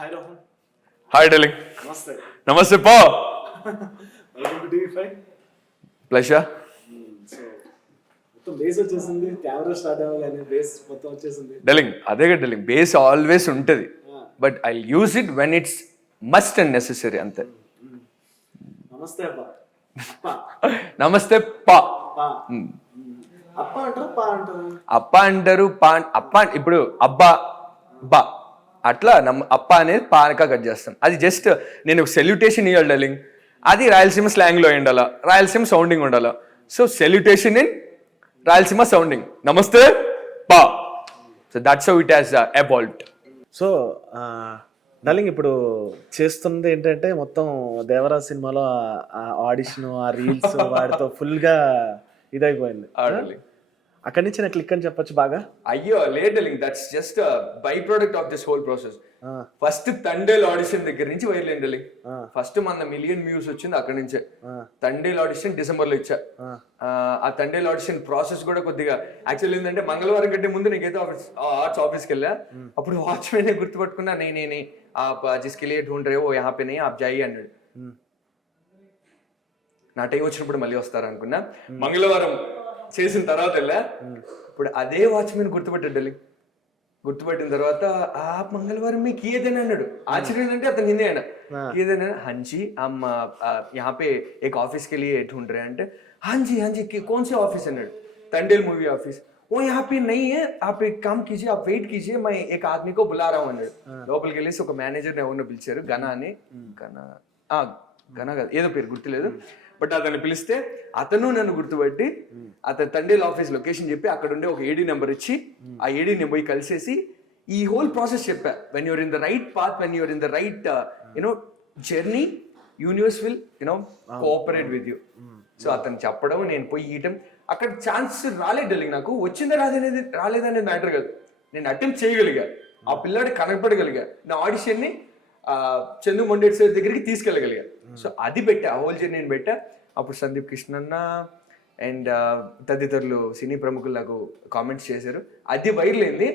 Hi Rohan. Hi darling. నమస్తే. నమస్తే పా. Welcome to TV5. Pleasure. So మొత్తం బేస్ వచ్చేసింది, కెమెరా స్టార్ట్ అవ్వగానే బేస్ మొత్తం వచ్చేసింది. డార్లింగ్ అదే కదా డార్లింగ్, బేస్ ఆల్వేస్ ఉంటుంది, but I use it when it's must and necessary అంతే. నమస్తే అప్ప. అప్ప నమస్తే పా. పా. అప్ప అంటారు, పా అంటారు. అప్ప అంటారు, పా. అప్ప ఇప్పుడు అబ్బా బా అట్లా అప్ప అనేది పానక కట్ చేస్తాం. అది జస్ట్ నేను సెల్యూటేషన్ ఇవ్వాలి డార్లింగ్, అది రాయలసీమ స్లాంగ్లో ఉండాలా, రాయలసీమ సౌండింగ్ ఉండాలా. సో సెల్యూటేషన్ ఇన్ రాయలసీమ సౌండింగ్, నమస్తే పా. So that's how it has evolved. So darling ఇప్పుడు చేస్తున్నది ఏంటంటే మొత్తం దేవరా సినిమాలో ఆ ఆడిషన్, ఆ రీల్స్ వాటితో ఫుల్గా ఇదైపోయింది. అక్కడి నుంచి నాకు క్లిక్ అని చెప్పొచ్చు బాగా. అయ్యో లేదు darling, that's just by product of this whole process. First Thandel audition దగ్గర నుంచి వైర్లేం డార్లింగ్. ఫస్ట్ మన 1 million వ్యూస్ వచ్చింది అక్కడి నుంచే. తండేల్ ఆడిషన్ డిసెంబర్ లో ఇచ్చా. ఆ తండేల్ ఆడిషన్ ప్రాసెస్ కూడా కొద్దిగా యాక్చువల్ ఏంటంటే మంగళవారం కంటే ముందు నీకైతే ఆర్ట్స్ ఆఫీస్కి వెళ్ళా. అప్పుడు వాచ్మెన్ గుర్తుపట్టుకున్నా, నేనే आप जिसके लिए ढूंढ रहे हो वो यहाँ पे नहीं आप जाइए అన్నాడు. నా టైం వచ్చినప్పుడు మళ్ళీ వస్తారు అనుకున్నా. మంగళవారం చేసిన తర్వాత వెళ్ళా. ఇప్పుడు అదే వాచ్మెన్ గుర్తుపట్టాడు డార్లింగ్. గుర్తుపట్టిన తర్వాత ఆ మంగళవారం మీకు ఏదైనా అన్నాడు. ఆశ్చర్యం ఏంటంటే అతను హిందీ అయినా ఏదైనా హంజీ అమ్మ यहाँ पे एक ऑफिस के लिए ढूंढ रहे हैं అంటే हाँजी हाँजी कौन से ऑफिस అన్నాడు. Thandel movie office. वो यहाँ पे नहीं है, आप एक काम कीजिए, आप वेट कीजिए, मैं एक आदमी को बुला रहा हूँ అన్నాడు. లోపలికి వెళ్ళేసి ఒక మేనేజర్ ఎవరినో పిలిచారు, గనా అని. గనా కాదు ఏదో పేరు గుర్తులేదు, బట్ అతన్ని పిలిస్తే అతను నన్ను గుర్తుపట్టి అతను తండేల్ ఆఫీస్ లొకేషన్ చెప్పి అక్కడ ఉండే ఒక ఏడీ నెంబర్ ఇచ్చి ఆ ఏడీని పోయి కలిసేసి ఈ హోల్ ప్రాసెస్ చెప్పా. When you're in the right path, when you're in the right you know journey, universe will you know cooperate with you. So అతను చెప్పడం, నేను పోయి ఇయటం. అక్కడ ఛాన్స్ రాలేదు డార్లింగ్. నాకు వచ్చిందా రాలేదనేది మ్యాటర్ కాదు, నేను అటెంప్ట్ చేయగలిగా, ఆ పిల్లాడి కనపడగలిగా, నా ఆడిషన్ని చందు మొండేటి సార్ దగ్గరికి తీసుకెళ్ళగలిగా. సో అది పెట్టా, ఆ హోల్ జర్నీ నేను పెట్టా. అప్పుడు సందీప్ కృష్ణన్న అండ్ తదితరులు సినీ ప్రముఖులు నాకు కామెంట్స్ చేశారు, అది వైరల్ అయింది.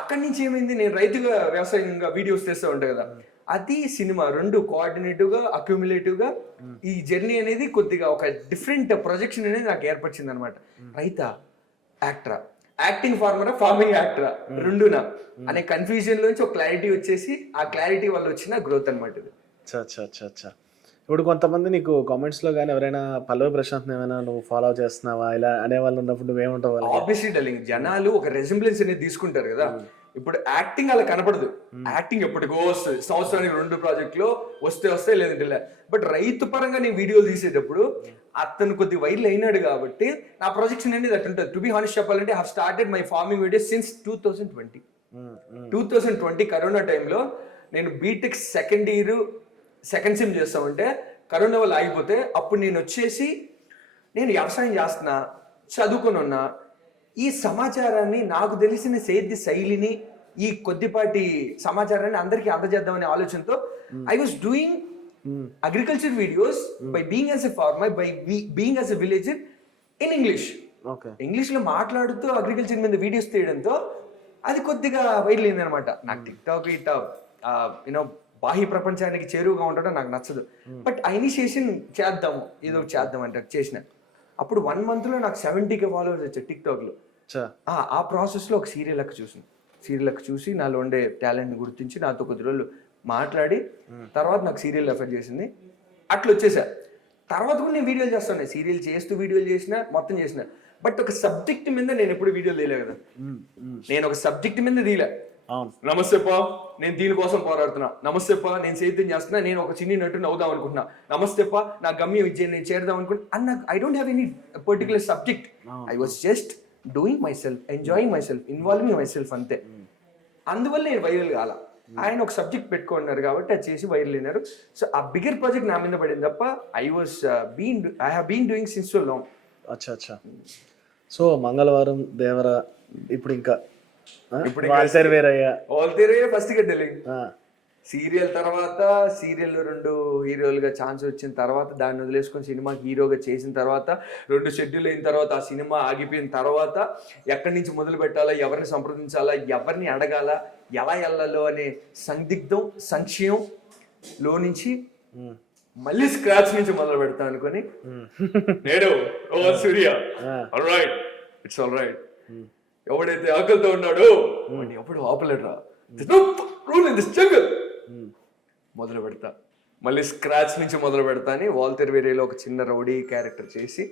అక్కడి నుంచి ఏమైంది, నేను రైతుగా వ్యవసాయంగా వీడియోస్ చేస్తూ ఉంటాను కదా, అది సినిమా రెండు కోఆర్డినేటివ్గా అక్యూములేటివ్గా ఈ జర్నీ అనేది కొద్దిగా ఒక డిఫరెంట్ ప్రొజెక్షన్ అనేది నాకు ఏర్పరిచింది అనమాట. రైతా యాక్టరా, యాక్టింగ్ ఫార్మరా, ఫార్మింగ్ యాక్టరా, రెండునా అనే కన్ఫ్యూజన్ లోంచి ఒక క్లారిటీ వచ్చేసి ఆ క్లారిటీ వల్ల వచ్చిన గ్రోత్ అనమాట ఇది. ఇప్పుడు కొంతమంది నీకు కామెంట్స్ లో కానీ ఎవరైనా పల్లవి ప్రశాంత్ ఏమైనా నువ్వు ఫాలో చేస్తున్నావా ఇలా అనే వాళ్ళు ఉన్నప్పుడు నువ్వేముంటావు? ఆబ్వియస్లీ డార్లింగ్, జనాలు ఒక రెసింబ్లెన్స్ అనేది తీసుకుంటారు కదా. ఇప్పుడు యాక్టింగ్ అలా కనపడదు, యాక్టింగ్ ఎప్పటికో వస్తుంది, సంవత్సరానికి 2 ప్రాజెక్టులు వస్తే లేదంటే. బట్ రైతు పరంగా నేను వీడియోలు తీసేటప్పుడు అతను కొద్ది వైరల్ అయినాడు కాబట్టి నా ప్రొజెక్షన్ అనేది అట్లా ఉంటుంది. టు బి హానెస్ట్ చెప్పాలంటే I have started my farming videos since 2020 corona టైంలో. నేను BTech second year second sem చేస్తామంటే కరోనా వల్ల ఆగిపోతే అప్పుడు నేను వచ్చేసి నేను వ్యవసాయం చేస్తున్నా, చదువుకొని ఉన్నా, ఈ సమాచారాన్ని నాకు తెలిసిన సేద్య శైలిని ఈ కొద్దిపాటి సమాచారాన్ని అందరికీ అందజేద్దామనే ఆలోచనతో I was doing agriculture videos by being as a farmer, by being as a villager in English లో మాట్లాడుతూ అగ్రికల్చర్ మీద వీడియోస్ తీయడంతో అది కొద్దిగా వైరల్ అయింది అనమాట. నాకు టిక్టాక్ ఇట్లా యూనో బాహ్య ప్రపంచానికి చేరువుగా ఉండడం నాకు నచ్చదు. బట్ ఆ ఇనిషియేషన్ చేద్దాము, ఏదో చేద్దాం అంటే చేసిన. అప్పుడు 1 month లో నాకు 70K ఫాలోవర్స్ వచ్చారు టిక్టాక్ లో. ఆ ప్రాసెస్ లో ఒక సీరియల్ అక్క చూసి నాలో ఉండే టాలెంట్ గుర్తించి నాతో కొద్ది రోజులు మాట్లాడి తర్వాత నాకు సీరియల్ రెఫర్ చేసింది. అట్లా వచ్చేసా. తర్వాత కూడా నేను వీడియోలు చేస్తాను, సీరియల్ చేస్తూ వీడియోలు మొత్తం చేసిన. బట్ ఒక సబ్జెక్ట్ మీద నేను ఎప్పుడు వీడియోలు తీయలే కదా. నేను ఒక సబ్జెక్ట్ మీద తీయలే. నమస్తే పా, నేను దీనికోసం పోరాడుతున్నా. నమస్తే పా, నేను సేద్యం చేస్తున్నా, నేను ఒక చిన్ని నటుని అవుదాం అనుకుంటున్నా. నమస్తే పా, నా గమ్యం విజయం నేను చేరదాం అనుకుంటున్నా అన్న. I don't have any particular subject. I was just doing my self, enjoying my self, involving my self అంతే. అందువల్ల నేను వైరల్ కాల. ఆయన ఒక సబ్జెక్ట్ పెట్టుకున్నారు కాబట్టి అది చేసి వైరల్ అయినారు. సో ఆ బిగ్గర్ ప్రాజెక్ట్ నా మీద పడింది తప్ప I have been doing since so long. అచ్చా. సో మంగళవారం దేవరా ఇప్పుడు ఇంకా ఫస్ట్ డార్లింగ్ సీరియల్ తర్వాత సీరియల్ 2 హీరోలుగా ఛాన్స్ వచ్చిన తర్వాత దాన్ని వదిలేసుకొని సినిమా హీరోగా చేసిన తర్వాత 2 షెడ్యూల్ అయిన తర్వాత ఆ సినిమా ఆగిపోయిన తర్వాత ఎక్కడి నుంచి మొదలు పెట్టాలా, ఎవరిని సంప్రదించాలా, ఎవరిని అడగాల, ఎలా వెళ్ళాలో అనే సందిగ్ధం సంశయం లో నుంచి మళ్ళీ స్క్రాచ్ నుంచి మొదలు పెడతా అనుకొని నేడు ఓ Surya all right it's all right ఎవడైతే ఆకలితో ఉన్నాడో వాడిని ఎప్పుడు ఆపలేడురా రూల్ ఇన్ దిస్ జంగల్ మొదలు పెడతా మళ్ళీ స్క్రాచ్ నుంచి మొదలు పెడతా అని వాల్తెర్ వేరేలో ఒక చిన్న రౌడీ క్యారెక్టర్ చేసి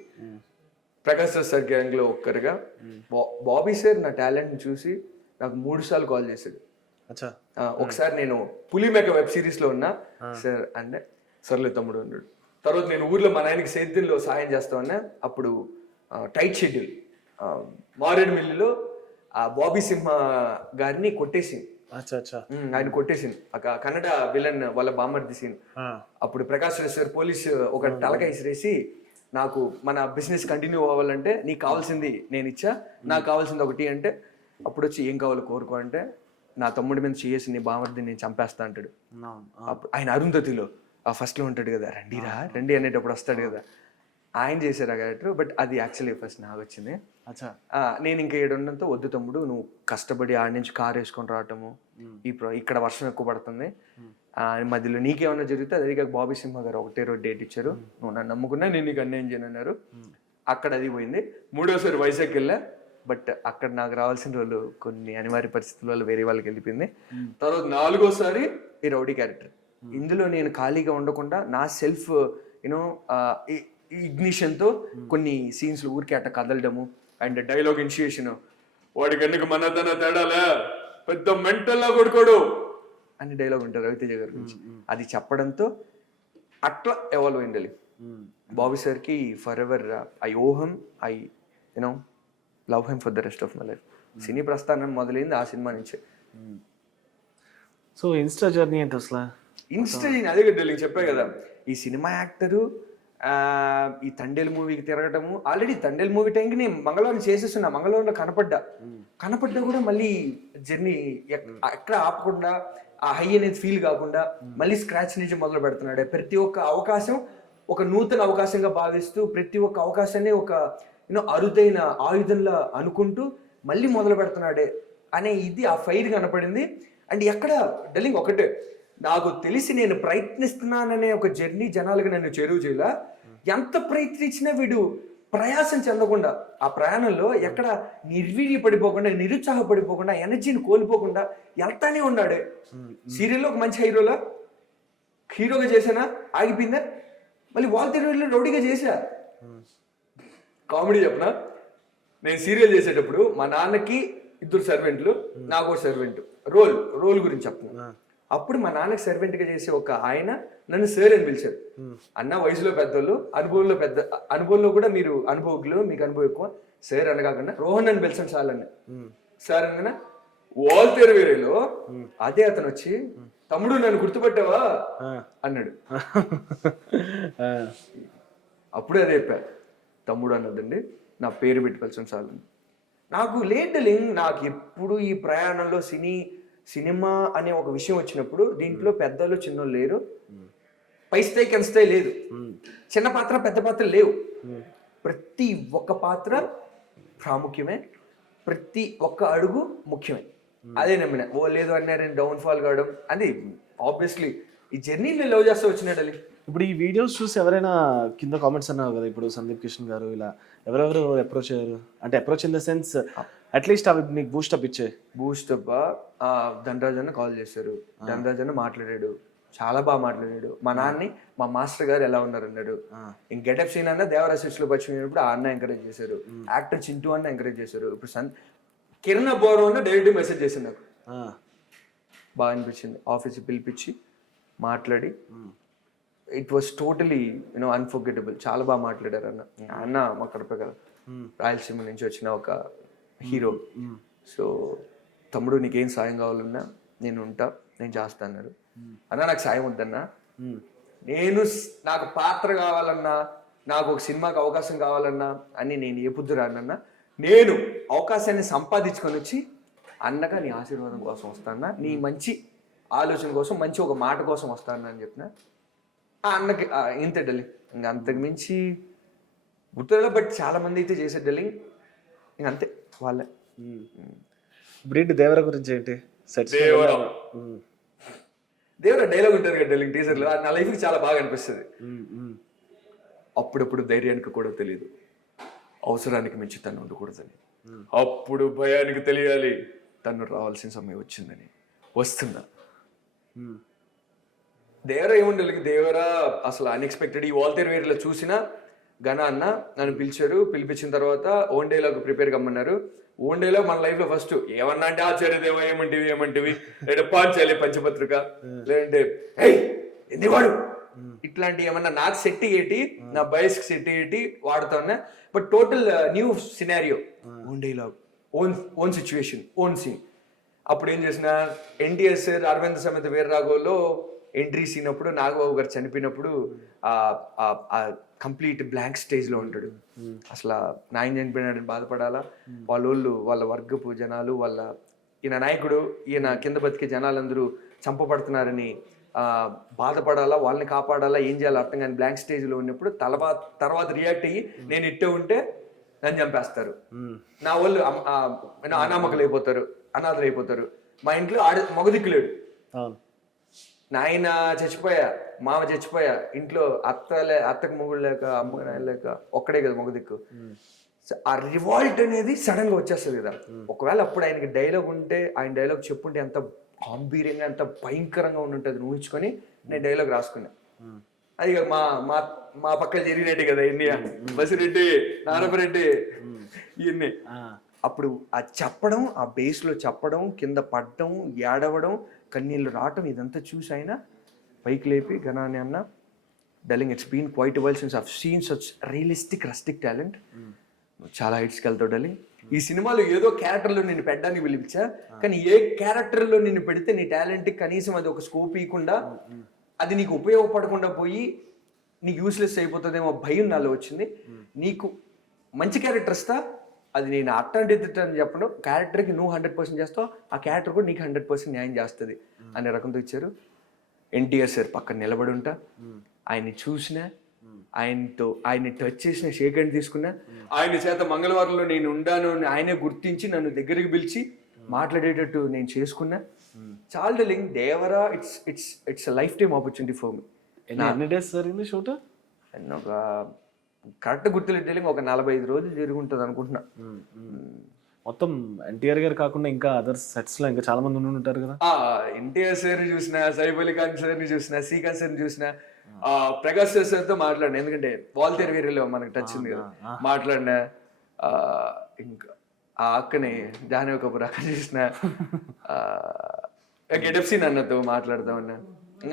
ప్రకాష్ రాజ్ సార్ గ్యాంగ్ లో ఒక్కరుగా బాబీ సార్ నా టాలెంట్ ని చూసి నాకు 3 సార్లు కాల్ చేశాడు. ఒకసారి నేను పులిమేక వెబ్ సిరీస్ లో ఉన్నా సార్ అంటే సర్లే తమ్ముడు అన్నాడు. తర్వాత నేను ఊర్లో మా నాయనకి సేద్యంలో సాయం చేస్తామన్నా అప్పుడు టైట్ షెడ్యూల్ మారేడుమిల్లిలో ఆ బాబీ సింహ గారిని కొట్టేసింది. ఆయన కొట్టేసింది కన్నడ విలన్ వాళ్ళ బామర్ది సీన్. అప్పుడు ప్రకాష్ రాజ్ సార్ పోలీస్ ఒక తలకాయ ఇసిరేసి నాకు మన బిజినెస్ కంటిన్యూ అవ్వాలంటే నీకు కావాల్సింది నేను ఇచ్చా, నాకు కావాల్సింది ఒకటి అంటే అప్పుడు వచ్చి ఏం కావాలో కోరుకో అంటే నా తమ్ముడి మీద చేసి నీ బామర్ది నేను చంపేస్తా అంటాడు. అప్పుడు ఆయన అరుంధతిలో ఫస్ట్ లో ఉంటాడు కదా, రండిరా రండి అనేటప్పుడు వస్తాడు కదా, ఆయన చేశారు ఆ క్యారెక్టర్. బట్ అది యాక్చువల్లీ ఫస్ట్ నాకు వచ్చింది. నేను ఇంకా 7 ఉండడంతో వద్దు తమ్ముడు నువ్వు కష్టపడి ఆడి నుంచి కారు వేసుకొని రావటము, ఇక్కడ వర్షం ఎక్కువ పడుతుంది మధ్యలో నీకేమన్నా జరిగితే అది కాక బాబీ సింహ గారు ఒకటే రోజు డేట్ ఇచ్చారు, నువ్వు నన్ను నమ్ముకున్నా నేను నీకు అన్యాయం చేయను అన్నారు. అక్కడ అది పోయింది. 3వసారి వైజాగ్ వెళ్ళా. బట్ అక్కడ నాకు రావాల్సిన రోజులు కొన్ని అనివార్య పరిస్థితుల వల్ల వేరే వాళ్ళకి వెళ్ళిపోయింది. తర్వాత 4వసారి ఈ రౌడీ క్యారెక్టర్. ఇందులో నేను ఖాళీగా ఉండకుండా నా సెల్ఫ్ యూనో ఇగ్నిషన్తో కొన్ని సీన్స్లో ఊరికే అట్ట కదలడము అండ్ డైలాగ్ ఇనిషియేషన్, వాడి కన్నుకు మనదన తేడాలే పెద్ద మెంటల్లా కొడుకోడు అని డైలాగ్ ఉంటారు రవితేజ గారి గురించి. అది చెప్పడంతో అట్లా ఎవాల్వ్ అయింది బాబీ సార్కి. Forever I owe him, I you know love him for the rest of my life. సినీ ప్రస్థానం మొదలైంది ఆ సినిమా నుంచే. సో ఇన్స్టా జర్నీ ఏంటి అసలు? ఇన్స్టా అదే కదా చెప్పా కదా, ఈ సినిమా యాక్టరు ఈ తండేలు మూవీకి తిరగటము. ఆల్రెడీ తండేలు మూవీ టైంకి నేను మంగళవారం చేసేస్తున్నా, మంగళవారంలో కనపడ్డా కూడా మళ్ళీ జర్నీ ఎక్కడ ఆపకుండా ఆ హై అనేది ఫీల్ కాకుండా మళ్ళీ స్క్రాచ్ నుంచి మొదలు పెడుతున్నాడు. ప్రతి ఒక్క అవకాశం ఒక నూతన అవకాశంగా భావిస్తూ ప్రతి ఒక్క అవకాశాన్ని ఒక అరుదైన ఆయుధంలా అనుకుంటూ మళ్ళీ మొదలు పెడుతున్నాడే అనే ఇది ఆ ఫైర్ కనపడింది. అండ్ ఎక్కడ డెల్లింగ్ ఒకటే నాకు తెలిసి నేను ప్రయత్నిస్తున్నాననే ఒక జర్నీ జనాలకు నన్ను చేరువ చేయాల. ఎంత ప్రయత్నించినా వీడు ప్రయాసం చెందకుండా ఆ ప్రయాణంలో ఎక్కడ నిర్వీర్యపడిపోకుండా నిరుత్సాహపడిపోకుండా ఎనర్జీని కోల్పోకుండా వెళ్తానే ఉన్నాడు. సీరియల్లో ఒక మంచి హీరోగా చేసానా ఆగిపోయిందా, మళ్ళీ వాల్తెర్ వేరేలో రౌడీగా చేశా. కామెడీ చెప్పనా, నేను సీరియల్ చేసేటప్పుడు మా నాన్నకి 2 సర్వెంట్లు నాకు ఒక సర్వెంట్. రోల్ గురించి చెప్తున్నా. అప్పుడు మా నాన్నకి సర్వెంట్గా చేసే ఒక ఆయన నన్ను సార్ అని పిలిచారు. అన్న వయసులో పెద్దోళ్ళు, అనుభవంలో కూడా మీరు అనుభవకులు, మీకు అనుభవం ఎక్కువ, సార్ అనగాకుండా రోహన్ అని పిలిచాను చాలని. సార్ అనగా వాల్తెర్ వేరేలో అదే అతను వచ్చి తమ్ముడు నన్ను గుర్తుపట్టావా అన్నాడు. అప్పుడే అదే చెప్పా, తమ్ముడు అన్నదండి నా పేరు పెట్టి పిలిచాను చాలని. నాకు లేటలింగ్ నాకు ఎప్పుడు ఈ ప్రయాణంలో సినిమా అనే ఒక విషయం వచ్చినప్పుడు దీంట్లో పెద్దలు చిన్నోళ్ళు లేరు, పై స్థాయి కింద స్థాయి లేదు, చిన్న పాత్ర పెద్ద పాత్ర లేవు. ప్రతి ఒక్క పాత్ర ప్రాముఖ్యమే, ప్రతి ఒక్క అడుగు ముఖ్యమే. అదే నమ్మిన. లేదు అన్నారని డౌన్ ఫాల్ కావడం అది ఆబ్వియస్లీ ఈ జర్నీని లవ్ చేస్తూ వచ్చినాడు. అది ఇప్పుడు ఈ వీడియోస్ చూసి ఎవరైనా కింద కామెంట్స్ అన్నారు కదా, ఇప్పుడు సందీప్ కిషన్ గారు ఇలా ఎవరెవరు అప్రోచ్ అయ్యారు? అంటే approach in the sense at least అవి నీకు బూస్టప్ ఇచ్చే బూస్టప్ ధనరాజ్ అన్న కాల్ చేశారు. ధనరాజ్ అన్న మాట్లాడాడు, చాలా బాగా మాట్లాడాడు. మా నాన్ని మా మాస్టర్ గారు ఎలా ఉన్నారు అన్నాడు. ఇంక గెటప్ సీన్ అన్న దేవరా సిక్స్ లో పరిచయం ఆ అన్న ఎంకరేజ్ చేశారు. యాక్టర్ చింటూ అన్న ఎంకరేజ్ చేశారు. ఇప్పుడు కిరణ్ బోరం అన్న డైరెక్ట్ మెసేజ్ చేశారు నాకు. బాగా అనిపించింది. ఆఫీస్కి పిలిపించి మాట్లాడి ఇట్ వాస్ టోటలీ అన్ఫర్గెటబుల్. చాలా బాగా మాట్లాడారు అన్న. అన్న మా కడప కదా, రాయలసీమ నుంచి వచ్చిన ఒక హీరో. సో తమ్ముడు నీకేం సాయం కావాలన్నా నేను ఉంటా, నేను చేస్తా అన్నారు. అన్న నాకు సాయం వద్దన్నా, నాకు పాత్ర కావాలన్నా, నాకు ఒక సినిమాకి అవకాశం కావాలన్నా అని నేను ఏ పొద్దు రానన్నా, నేను అవకాశాన్ని సంపాదించుకొని వచ్చి అన్నగా నీ ఆశీర్వాదం కోసం వస్తానా, నీ మంచి ఆలోచన కోసం, మంచి ఒక మాట కోసం వస్తాను అని చెప్పిన ఆ అన్నకి ఇంత డెల్లింగ్. ఇంకా అంతకు మించి గుర్తులో బట్ చాలా మంది అయితే చేసే డెల్లింగ్ ఇంక అంతే వాళ్ళే. ఇప్పుడు ఏంటి దేవర గురించి ఏంటి? సెట్స్ దేవరా దేవరా డైలాగ్ ఉంటుంది కదా డార్లింగ్ టీజర్ లో, అది నా లైఫ్ కి చాలా బాగా అనిపిస్తుంది. అప్పుడప్పుడు ధైర్యానికి కూడా తెలియదు అవసరానికి మించి తను ఉండకూడదని, అప్పుడు భయానికి తెలియాలి తను రావాల్సిన సమయం వచ్చిందని. వస్తున్నా దేవరా ఏముండాలి, దేవరా అసలు అన్ఎక్స్పెక్టెడ్. ఈ వాల్తేర్ వేరేలో చూసినా ఘన అన్న నన్ను పిలిచారు, పిలిపించిన తర్వాత ఓన్ డేలాగ్ ప్రిపేర్ కమ్మన్నారు. ఓన్ డేలాగ్ మన లైఫ్ లో ఫస్ట్ ఏమన్నా అంటే ఆచార్యదేవ ఏమంటివి లేదా పాంచాలి పంచపత్రిక, లేదంటే ఎందువాడు ఇట్లాంటి ఏమన్నా నాకు సెట్ అయ్యేటి, నా బయస్ సెట్ అయ్యేటి వాడుతా ఉన్నా. But total new scenario, own dialogue, own situation, own scene. అప్పుడు ఏం చేసిన, ఎన్టీఆర్ సార్ అరవింద్ సమేత వీరరాఘవలో ఎంట్రీ సీన్ అప్పుడు నాగబాబు గారు చనిపోయినప్పుడు ఆ కంప్లీట్ బ్లాంక్ స్టేజ్ లో ఉంటాడు. అసలు నాయన చనిపోయినాడని బాధపడాలా, వాళ్ళ వర్గపు జనాలు, ఈయన నాయకుడు, ఈయన కింద బతికే జనాలందరూ చంపబడుతున్నారని బాధపడాలా, వాళ్ళని కాపాడాలా, ఏం చేయాలో అర్థం కానీ బ్లాంక్ స్టేజ్ లో ఉన్నప్పుడు తర్వాత రియాక్ట్ అయ్యి నేను ఇట్టే ఉంటే నన్ను చంపేస్తారు, నా వాళ్ళు అనామకులు అయిపోతారు, అనాథలు అయిపోతారు, మా ఇంట్లో మగదిక్కులేడు, నాయన చచ్చిపోయా, మామ చచ్చిపోయా, ఇంట్లో అత్తకు మొగుడు లేక అమ్మ లేక ఒక్కడే కదా మగదిక్కు. ఆ రివాల్ట్ అనేది సడన్ గా వచ్చేస్తుంది కదా. ఒకవేళ అప్పుడు ఆయనకి డైలాగ్ ఉంటే, ఆయన డైలాగ్ చెప్పుంటే ఎంత గాంభీర్యంగా ఎంత భయంకరంగా ఉంటుంటుంది ఊహించుకొని నేను డైలాగ్ రాసుకున్నా. అది మా మా మా పక్కన జరిగినట్టే కదా ఇండియా, బసిరెడ్డి, నారపరెడ్డి, ఇవన్నీ. అప్పుడు అది చెప్పడం, ఆ బేస్ లో చెప్పడం, కింద పడడం, ఏడవడం, కన్నీళ్ళు రావటం, ఇదంతా చూసి ఆయన పైకి లేపి ఘనాన్ని అన్న, darling it's been quite while since I've seen such realistic rustic talent, చాలా హైట్స్కి వెళ్తావు డార్లింగ్. ఈ సినిమాలో ఏదో క్యారెక్టర్లో నేను పెట్టడానికి పిలిపించా, కానీ ఏ క్యారెక్టర్లో నిన్ను పెడితే నీ టాలెంట్ కనీసం అది ఒక స్కోప్ ఇవ్వకుండా, అది నీకు ఉపయోగపడకుండా పోయి నీకు యూస్లెస్ అయిపోతుందేమో భయం నాలో వచ్చింది. నీకు మంచి క్యారెక్టర్ ఇస్తా, అది నేను అట్టండి అని చెప్పడం, క్యారెక్టర్కి నువ్వు 100% చేస్తావు, ఆ క్యారెక్టర్ కూడా నీకు 100% న్యాయం చేస్తుంది అనే రకంతో ఇచ్చారు. ఎన్టీఆర్ సార్ పక్కన నిలబడి ఉంటా, ఆయన్ని చూసినా, ఆయన్ని టచ్ చేసిన, షేక్ హ్యాండ్ తీసుకున్నా, ఆయన చేత మంగళవారంలో నేను ఉండాను అని ఆయనే గుర్తించి నన్ను దగ్గరికి పిలిచి మాట్లాడేటట్టు నేను చేసుకున్నా. చాలా darling Devara it's life time opportunity for me. ఎన్ని డేస్ జరిగింది షూట్? ఒక కరెక్ట్ గుర్తులేదు డార్లింగ్, ఒక 45 రోజులు జరిగి ఉంటుంది అనుకుంటున్నా. మొత్తం ఎన్టీఆర్ గారు కాకుండా ఇంకా అదర్ సెట్స్ లో ఇంకా చాలా మంది ఉండి ఉంటారు కదా. ఎన్టీఆర్ సార్ చూసిన, సైఫ్ అలీ ఖాన్ సార్ని చూసిన, శ్రీకాంత్ సార్ని చూసిన, ప్రకాష్ సార్తో మాట్లాడినా, ఎందుకంటే వాల్తేర్ వేరేలో మనకు టచ్ ఉంది కదా, మాట్లాడినా. ఇంకా ఆ అక్కని జాహ్నవి కపూర్ అక్కడ చూసిన, గెటప్ సీన్ అన్నతో మాట్లాడుతూ ఉన్నా.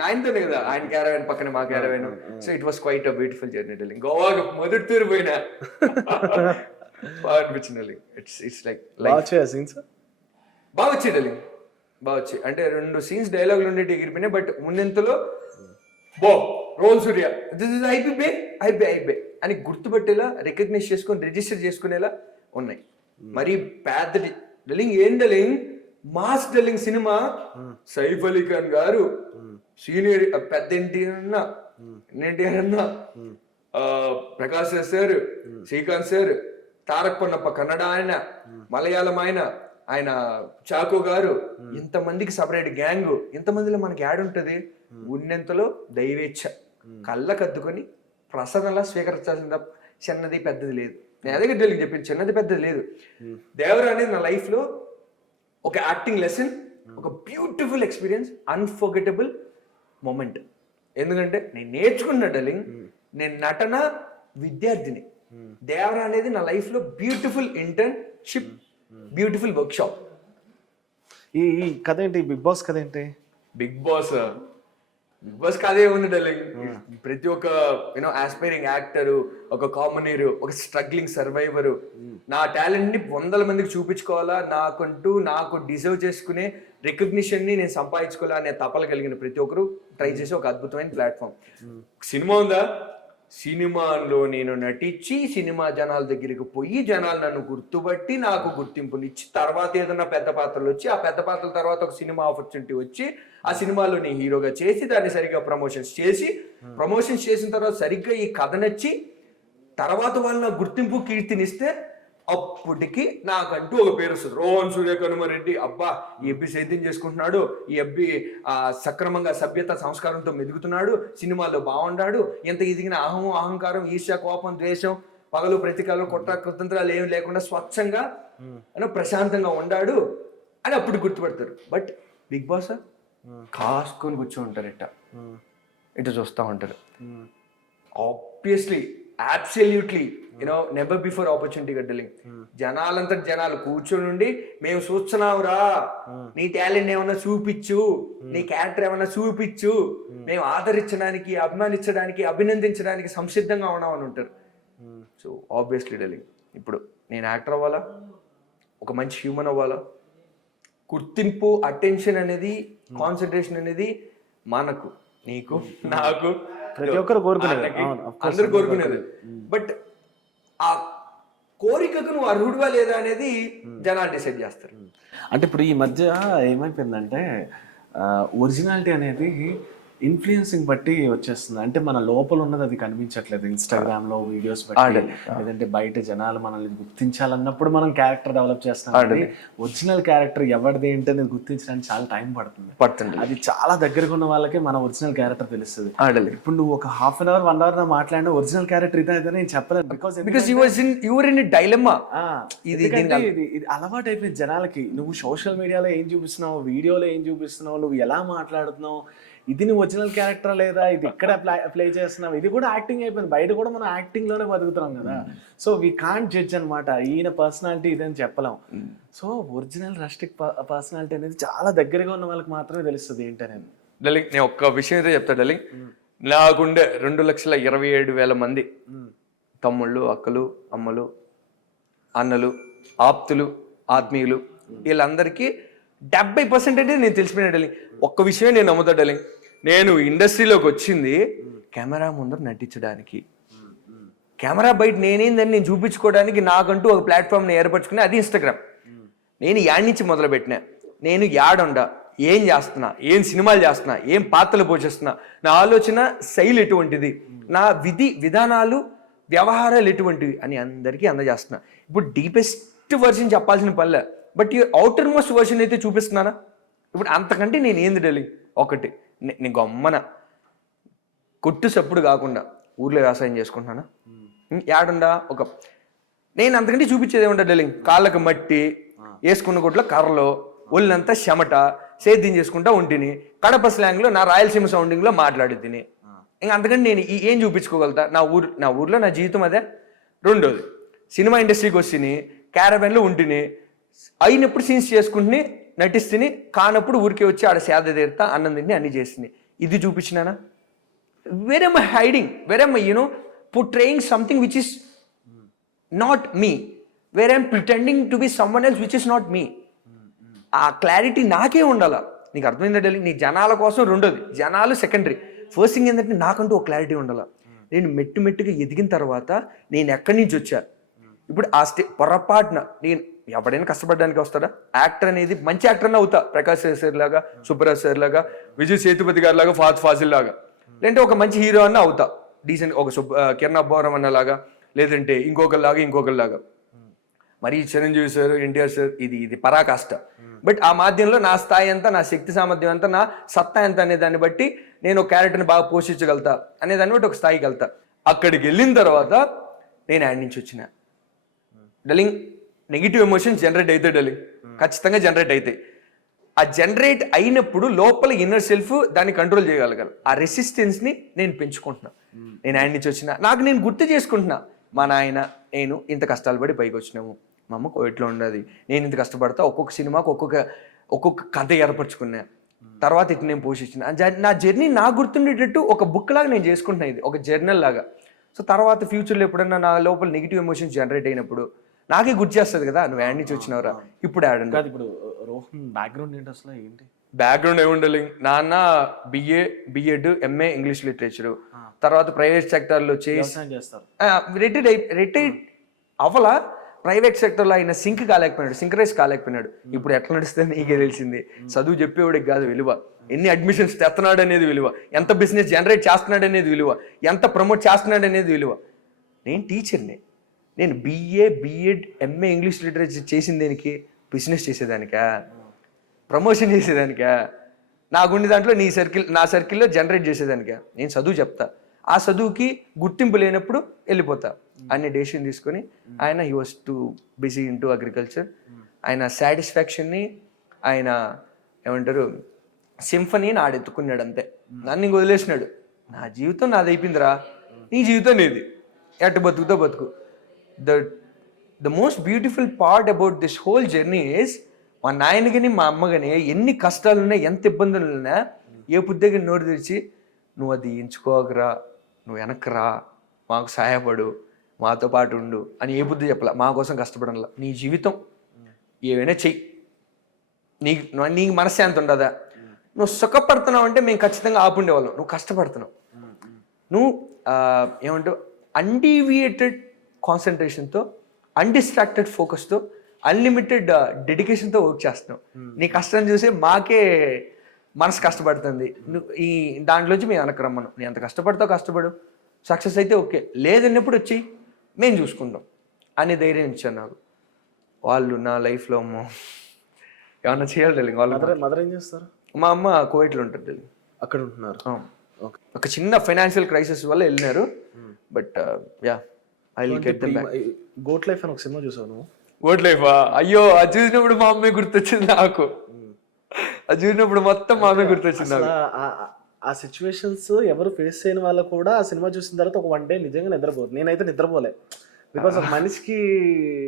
ఆయనతోనే కదా, ఆయన క్యారవాన్ పక్కన మా caravan. So it was quite a beautiful journey darling. గోవాకి మొదటి తూరు పోయినా బాగా అనిపించింది. ఇట్స్ లైక్ బాగా వచ్చాయి డార్లింగ్, బాగా వచ్చాయి. అంటే 2 సీన్స్ డైలాగులు ఉండేటి ఎగిరిపోయినాయి, బట్ ముందెంతలో రోల్ సూర్య దిస్ ఇస్ ఐబే అని గుర్తుపెట్టేలా, రికగ్నైజ్ చేసుకొని రిజిస్టర్ చేసుకునేలా ఉన్నాయి. మరి పెద్ద డార్లింగ్ ఏం darling, mass darling cinema. Saif Ali Khan గారు సీనియర్, పెద్ద ఎన్టీఆర్ అన్న, ప్రకాష్ సార్, శ్రీకాంత్ సార్, తారక్ పొన్నప్ప కన్నడ ఆయన, మలయాళం ఆయన చాకో గారు, ఇంతమందికి సపరేట్ గ్యాంగ్, ఇంతమందిలో మనకి యాడ్ ఉంటుంది. ఉన్నంతలో దైవేచ్ఛ కళ్ళకద్దుకొని ప్రసన్నలా స్వీకరించాల్సిన, చిన్నది పెద్దది లేదు. నేను అదే డార్లింగ్ చెప్పింది, చిన్నది పెద్దది లేదు. దేవరా అనేది నా లైఫ్ లో ఒక యాక్టింగ్ లెసన్, ఒక బ్యూటిఫుల్ ఎక్స్పీరియన్స్, అన్ఫర్గెటబుల్ మూమెంట్. ఎందుకంటే నేను నేర్చుకున్న డార్లింగ్, నేను నటన విద్యార్థిని. దేవరా అనేది నా లైఫ్ లో beautiful internship, beautiful work shop. ఈ కథ ఏంటి, బిగ్ బాస్ కథ ఏంటి? బిగ్ బాస్ కథే ఉంది డార్లింగ్. ప్రతి ఒక్క ఆస్పైరింగ్ యాక్టర్, ఒక కామనీరు, ఒక స్ట్రగ్లింగ్ సర్వైవరు, నా టాలెంట్ ని 100 మందికి చూపించుకోవాలా, నాకు డిజర్వ్ చేసుకునే రికగ్నిషన్ ని నేను సంపాదించుకోవాలా అనే తపన కలిగిన ప్రతి ఒక్కరు ట్రై చేసే ఒక అద్భుతమైన ప్లాట్ఫామ్. సినిమా ఉందా, సినిమాలో నేను నటించి సినిమా జనాల దగ్గరికి పోయి, జనాలు నన్ను గుర్తుపట్టి నాకు గుర్తింపునిచ్చి, తర్వాత ఏదన్నా పెద్ద పాత్రలు వచ్చి, ఆ పెద్ద పాత్రల తర్వాత ఒక సినిమా ఆపర్చునిటీ వచ్చి, ఆ సినిమాలో నేను హీరోగా చేసి, దాన్ని సరిగ్గా ప్రమోషన్స్ చేసిన తర్వాత సరిగ్గా ఈ కథ నచ్చి, తర్వాత వాళ్ళు నాకు గుర్తింపు కీర్తినిస్తే అప్పటికి నాకంటూ ఒక పేరు వస్తుంది, రోహన్ సూర్య కనుమరెడ్డి. అబ్బా, ఈ అబ్బి సేద్యం చేసుకుంటున్నాడు, ఈ అబ్బి సక్రమంగా సభ్యత సంస్కారంతో మెదుగుతున్నాడు, సినిమాల్లో బాగుండాడు, ఎంత ఎదిగిన అహంకారం, ఈర్ష్య, కోపం, ద్వేషం, పగలు ప్రతీకాలు, కుతంత్రాలు ఏమి లేకుండా స్వచ్ఛంగా ప్రశాంతంగా ఉండాడు అని అప్పుడు గుర్తుపడతారు. బట్ బిగ్ బాస్ కాసుకొని కూర్చో ఉంటారు, ఇట్లా చూస్తూ ఉంటారు. Obviously, absolutely, never before opportunity గడ్డలింగ్. జనాలంతటి జనాలు కూర్చొని ఉండి, మేము చూస్తున్నావురా, నీ టాలెంట్ ఏమన్నా చూపించు, నీ క్యారెక్టర్ ఏమన్నా చూపించు, మేము ఆదరించడానికి, అభిమానించడానికి, అభినందించడానికి సంసిద్ధంగా ఉన్నామని ఉంటారు. సో ఆబ్వియస్లీ డెలింగ్, ఇప్పుడు నేను యాక్టర్ అవ్వాలా, ఒక మంచి హ్యూమన్ అవ్వాలా, గుర్తింపు, అటెన్షన్ అనేది, కాన్సన్ట్రేషన్ అనేది మనకు, నీకు, నాకు, ప్రతి ఒక్కరు కోరుకునేది, అందరు కోరుకునేది. బట్ ఆ కోరికకు నువ్వు అర్హుడువా లేదా అనేది జనాలు డిసైడ్ చేస్తారు. అంటే ఇప్పుడు ఈ మధ్య ఏమైపోయిందంటే ఒరిజినాలిటీ అనేది ఇన్ఫ్లుయెన్సింగ్ బట్టి వచ్చేస్తుంది. అంటే మన లోపల ఉన్నది అది కనిపించట్లేదు ఇన్స్టాగ్రామ్ లో వీడియోస్ బట్టి, లేదంటే బయట జనాలు మనల్ని గుర్తించాలన్నప్పుడు మనం క్యారెక్టర్ డెవలప్ చేస్తాం. ఒరిజినల్ క్యారెక్టర్ ఎవరిది ఏంటి అనేది గుర్తించడానికి చాలా టైం పడుతుంది. అది చాలా దగ్గరగా ఉన్న వాళ్ళకే మన ఒరిజినల్ క్యారెక్టర్ తెలుస్తుంది. ఇప్పుడు నువ్వు ఒక హాఫ్ అన్ అవర్ 1 hour మాట్లాడిన ఒరిజినల్ క్యారెక్టర్ ఇదే నేను చెప్పలేదు, because you were in dilemma. ఇది అలవాటు అయిపోయింది జనాలకి. నువ్వు సోషల్ మీడియాలో ఏం చూపిస్తున్నావు, వీడియోలో ఏం చూపిస్తున్నావు, నువ్వు ఎలా మాట్లాడుతున్నావు, ఇది నువ్వు ఒరిజినల్ క్యారెక్టర్ లేదా, ఇది ఎక్కడ ప్లే చేస్తున్నావు, ఇది కూడా యాక్టింగ్ అయిపోయింది. బయట కూడా మనం యాక్టింగ్ లోనే బతుకుతున్నాం కదా. సో వీ కాంట్ జడ్జ్ అనమాట, ఈయన పర్సనాలిటీ ఇదని చెప్పలేం. సో ఒరిజినల్ రస్టిక్ పర్సనాలిటీ అనేది చాలా దగ్గరగా ఉన్న వాళ్ళకి మాత్రమే తెలుస్తుంది ఏంటనేది. డలింగ్, నేను ఒక్క విషయం అయితే చెప్తా డలింగ్. నాకుండే 2,27,000 మంది తమ్ముళ్ళు, అక్కలు, అమ్మలు, అన్నలు, ఆప్తులు, ఆత్మీయులు, వీళ్ళందరికీ 70% నేను తెలిసిపోయిన డలింగ్. ఒక్క విషయం నేను నమ్ముతా డలింగ్, నేను ఇండస్ట్రీలోకి వచ్చింది కెమెరా ముందర నటించడానికి, కెమెరా బయట నేనేందని నేను చూపించుకోవడానికి నాకంటూ ఒక ప్లాట్ఫామ్ని ఏర్పరచుకుని, అది ఇన్స్టాగ్రామ్. నేను యాడ్ నుంచి మొదలుపెట్టినా, నేను యాడుండా, ఏం చేస్తున్నా, ఏం సినిమాలు చేస్తున్నా, ఏం పాత్రలు పోషిస్తున్నా, నా ఆలోచన శైలి ఎటువంటిది, నా విధానాలు, వ్యవహారాలు ఎటువంటివి అని అందరికీ అందజేస్తున్నా. ఇప్పుడు డీపెస్ట్ వర్షన్ చెప్పాల్సిన పనిలే, బట్ ఈ అవుటర్ మోస్ట్ వర్షన్ అయితే చూపిస్తున్నానా. ఇప్పుడు అంతకంటే నేను ఏంది డలింగ్, ఒకటి నేను గమ్మన కొట్టు సప్పుడు కాకుండా ఊర్లో వ్యవసాయం చేసుకుంటున్నానా, యాడుండా ఒక నేను అంతకంటే చూపించేది ఏముంటా డలింగ్, కాళ్ళకు మట్టి, వేసుకున్న కొట్లో కర్రలో, ఒళ్ళంతా చెమట, సేద్యం చేసుకుంటా ఉంటిని, కడప స్లాంగ్లో నా రాయలసీమ సౌండింగ్లో మాట్లాడి తిని, ఇంకా అంతకంటే నేను ఏం చూపించుకోగలుగుతా. నా ఊర్లో నా జీవితం అదే. రెండోది, సినిమా ఇండస్ట్రీకి వచ్చి క్యారవాన్లో ఉంటిని, అయినప్పుడు సీన్స్ చేసుకుంటుని నటిస్తుని, కానప్పుడు ఊరికే వచ్చి ఆడ సేద తీరుతా, అన్నం తిని అన్ని చేసింది. ఇది చూపించినానా? Where am I hiding? Where am I, portraying something which is not me? Where I'm pretending to be someone else which is not me? ఆ క్లారిటీ నాకే ఉండాలా. నీకు అర్థమైందా డెలింగ్? నీ జనాల కోసం రెండోది, జనాలు సెకండరీ. ఫస్ట్ థింగ్ ఏంటంటే నాకంటూ ఒక క్లారిటీ ఉండాలా. నేను మెట్టుగా ఎదిగిన తర్వాత నేను ఎక్కడి నుంచి వచ్చా, ఇప్పుడు ఆ పొరపాటున నేను ఎవడైనా కష్టపడడానికి వస్తాడా? యాక్టర్ అనేది మంచి యాక్టర్ అన్న అవుతా, ప్రకాష్ సార్ లాగా, సుబ్బరాజ్ సార్ లాగా, విజయ్ సేతుపతి గారి లాగా, ఫాజిల్ లాగా, లేదంటే ఒక మంచి హీరో అన్న అవుతా, డీసెంట్ ఒక కిరణ్ అబ్బవరం అన్నలాగా, లేదంటే ఇంకొకరిలాగా. మరి చిరంజీవి సార్, ఎన్టీఆర్ సార్, ఇది పరాకాష్ట. బట్ ఆ మాధ్యంలో నా స్థాయి ఎంత, నా శక్తి సామర్థ్యం ఎంత, నా సత్తా ఎంత అనే దాన్ని బట్టి నేను ఒక క్యారెక్టర్ని బాగా పోషించగలుగుతా అనే దాన్ని బట్టి ఒక స్థాయికి వెళ్తా. అక్కడికి వెళ్ళిన తర్వాత నేను యాడ్ నుంచి వచ్చిన డలింగ్, నెగిటివ్ ఎమోషన్స్ జనరేట్ అవుతాయి డలింగ్, ఖచ్చితంగా జనరేట్ అవుతాయి. ఆ జనరేట్ అయినప్పుడు లోపల ఇన్నర్ సెల్ఫ్ దాన్ని కంట్రోల్ చేయగలగాలి. ఆ రెసిస్టెన్స్ని నేను పెంచుకుంటున్నా. నేను యాడ్ నుంచి వచ్చిన నాకు నేను గుర్తు చేసుకుంటున్నా, మా నాయన నేను ఇంత కష్టాలు పడి పైకి వచ్చినాము, మా అమ్మ కోవిడ్లో ఉండదు, నేను ఇంత కష్టపడతా, ఒక్కొక్క సినిమాకు ఒక్కొక్క కథ ఏర్పరచుకున్నా, తర్వాత ఇటు నేను పోషించిన నా జర్నీ నాకు గుర్తుండేటట్టు ఒక బుక్ లాగా నేను చేసుకుంటున్నా, ఇది ఒక జర్నల్ లాగా. సో తర్వాత ఫ్యూచర్లో ఎప్పుడన్నా నా లోపల నెగిటివ్ ఎమోషన్స్ జనరేట్ అయినప్పుడు నాకే గుర్తు చేస్తుంది కదా, నువ్వు యాడ్ నుంచి వచ్చినవరా, ఇప్పుడు యాడ్ అండి. ఇప్పుడు రోహన్ బ్యాక్గ్రౌండ్ ఏంటి అసలు, ఏంటి బ్యాక్గ్రౌండ్ ఏముండాలి? నాన్న బిఎడ్ ఎంఏ ఇంగ్లీష్ లిటరేచర్, తర్వాత ప్రైవేట్ సెక్టర్లో చేస్తారు, రిటైర్డ్ అవ్వలా, ప్రైవేట్ సెక్టర్లో ఆయన సింక్రైజ్ కాలేకపోయినాడు. ఇప్పుడు ఎట్లా నడుస్తుంది నీకే తెలిసింది. చదువు చెప్పేవాడికి కాదు విలువ, ఎన్ని అడ్మిషన్స్ తెస్తున్నాడు అనేది విలువ, ఎంత బిజినెస్ జనరేట్ చేస్తున్నాడు అనేది విలువ, ఎంత ప్రమోట్ చేస్తున్నాడు అనేది విలువ. నేను టీచర్ని, నేను బిఎడ్ ఎంఏ ఇంగ్లీష్ లిటరేచర్ చేసిన దేనికి? బిజినెస్ చేసేదానికా, ప్రమోషన్ చేసేదానికా, నాకుండే దాంట్లో నా సర్కిల్లో జనరేట్ చేసేదానికా? నేను చదువు చెప్తా, ఆ చదువుకి గుర్తింపు లేనప్పుడు వెళ్ళిపోతా అనే డెసిషన్ తీసుకొని ఆయన he was to busy in to agriculture. ఆయన సాటిస్ఫాక్షన్ని, ఆయన ఏమంటారు సింఫనీని ఆడెత్తుకున్నాడు అంతే. నన్ను ఇంక వదిలేసినాడు. నా జీవితం నాది అయిపోయిందిరా, నీ జీవితం నీది, ఎట్టు బతుకుతో బతుకు. The most beautiful part about this whole journey is మా నాయన కానీ మా అమ్మ కానీ ఎన్ని కష్టాలు ఉన్నాయి, ఎంత ఇబ్బందులు ఉన్నా ఏ పుద్దెగా నోరు తెరిచి నువ్వు అది ఎంచుకోకరా, నువ్వు వెనక్కి మాకు సహాయపడు, మాతో పాటు ఉండు అని ఏ బుద్ధి చెప్పాల. మా కోసం కష్టపడంలా. నీ జీవితం ఏమైనా చెయ్యి, నీకు మనశ్శాంతి ఉండదా? నువ్వు సుఖపడుతున్నావు అంటే మేము ఖచ్చితంగా ఆపుండేవాళ్ళం. నువ్వు కష్టపడుతున్నావు, నువ్వు ఏమంటావు అన్డీవియేటెడ్ కాన్సన్ట్రేషన్తో, అన్డిస్ట్రాక్టెడ్ ఫోకస్తో, అన్లిమిటెడ్ డెడికేషన్తో వర్క్ చేస్తున్నావు. నీ కష్టం చూసి మాకే మనసు కష్టపడుతుంది. నువ్వు ఈ దాంట్లోంచి మేము వెనక్కి రమ్మను. నీ ఎంత కష్టపడతావు కష్టపడు, సక్సెస్ అయితే ఓకే, లేదన్నప్పుడు వచ్చి మేము చూసుకుంటాం అనే ధైర్యం ఇచ్చాను నాకు. వాళ్ళు నా లైఫ్లో అమ్మో ఏమన్నా చేయాలి తెలియదు. వాళ్ళు మదర్ ఏం చేస్తారు? మా అమ్మ కువైట్లో ఉంటుంది తెలియదు, అక్కడ ఉంటున్నారు. ఒక చిన్న ఫైనాన్షియల్ క్రైసిస్ వల్ల వెళ్ళినారు. But ya I will get them back. Goat Life అని ఒక సినిమా చూసావు నువ్వు? గోట్ లైఫా? అయ్యో, అది చూసినప్పుడు మా అమ్మాయి గుర్తొచ్చింది నాకు. అది చూసినప్పుడు మొత్తం మా అమ్మాయి గుర్తొచ్చింది నాకు. ఆ సిచ్యువేషన్స్ ఎవరు ఫేస్ చేయని వాళ్ళు కూడా ఆ సినిమా చూసిన తర్వాత ఒక 1 day నిజంగా నిద్రపోదు. నేనైతే నిద్రపోలే. బికాస్ ఒక మనిషికి